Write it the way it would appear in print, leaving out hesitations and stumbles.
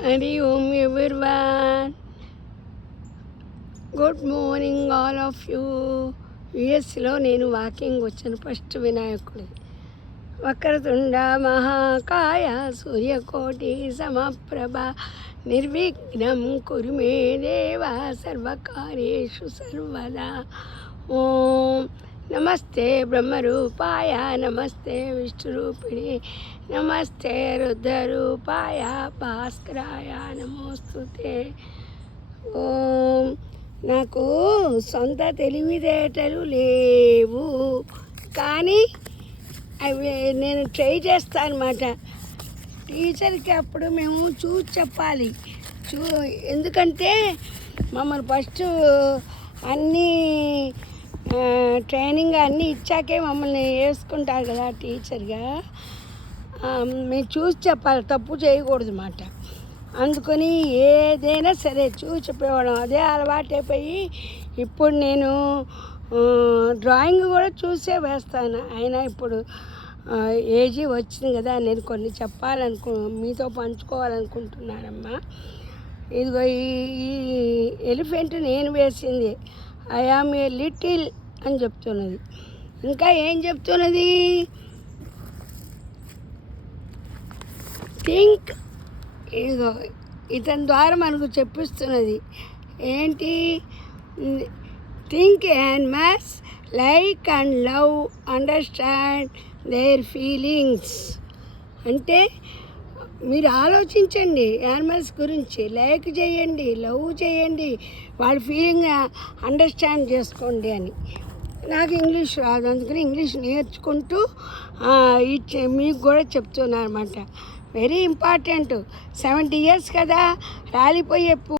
Hari Om everyone, good morning all of you. యుఎస్లో నేను walking వచ్చాను. ఫస్ట్ వినాయకుడి వక్రతుండ మహాకాయ సూర్యకోటి సమప్రభ నిర్విఘ్నం కురు మే దేవ సర్వకార్యేషు సర్వదా. ఓం నమస్తే బ్రహ్మరూపాయ, నమస్తే విష్ణురూపిణి, నమస్తే రుద్రరూపాయ భాస్కరాయ నమోస్తుతే. ఓం నాకు సొంత తెలివితేటలు లేవు, కానీ అవి నేను ట్రై చేస్తాను అన్నమాట. టీచర్కి అప్పుడు మేము చూసి చెప్పాలి. ఎందుకంటే మమ్మల్ని ఫస్ట్ అన్నీ ట్రైనింగ్ అన్నీ ఇచ్చాకే మమ్మల్ని వేసుకుంటారు కదా టీచర్గా. మేము చూసి చెప్పాలి, తప్పు చేయకూడదు అన్నమాట. అందుకని ఏదైనా సరే చూసి చెప్పేవాళ్ళం. అదే అలవాటైపోయి ఇప్పుడు నేను డ్రాయింగ్ కూడా చూసే వేస్తాను. అయినా ఇప్పుడు ఏజీ వచ్చింది కదా, నేను కొన్ని మీతో పంచుకోవాలనుకుంటున్నానమ్మా. ఇదిగో ఈ ఎలిఫెంట్ నేను వేసింది. ఐ ఆమ్ ఏ లిటిల్ అని చెప్తున్నది. ఇంకా ఏం చెప్తున్నది? థింక్. ఇదిగో ఇతని ద్వారా మనకు చెప్పిస్తున్నది ఏంటి? Think animals like and love, understand their feelings. అంటే మీరు ఆలోచించండి, యానిమల్స్ గురించి లైక్ చేయండి, లవ్ చేయండి, వాళ్ళ ఫీలింగ్ అండర్స్టాండ్ చేసుకోండి అని. నాకు ఇంగ్లీష్ రాదు, అందుకని ఇంగ్లీష్ నేర్చుకుంటూ మీకు కూడా చెప్తున్నాను అనమాట. Very important. 70 years కదా, రాలిపోయే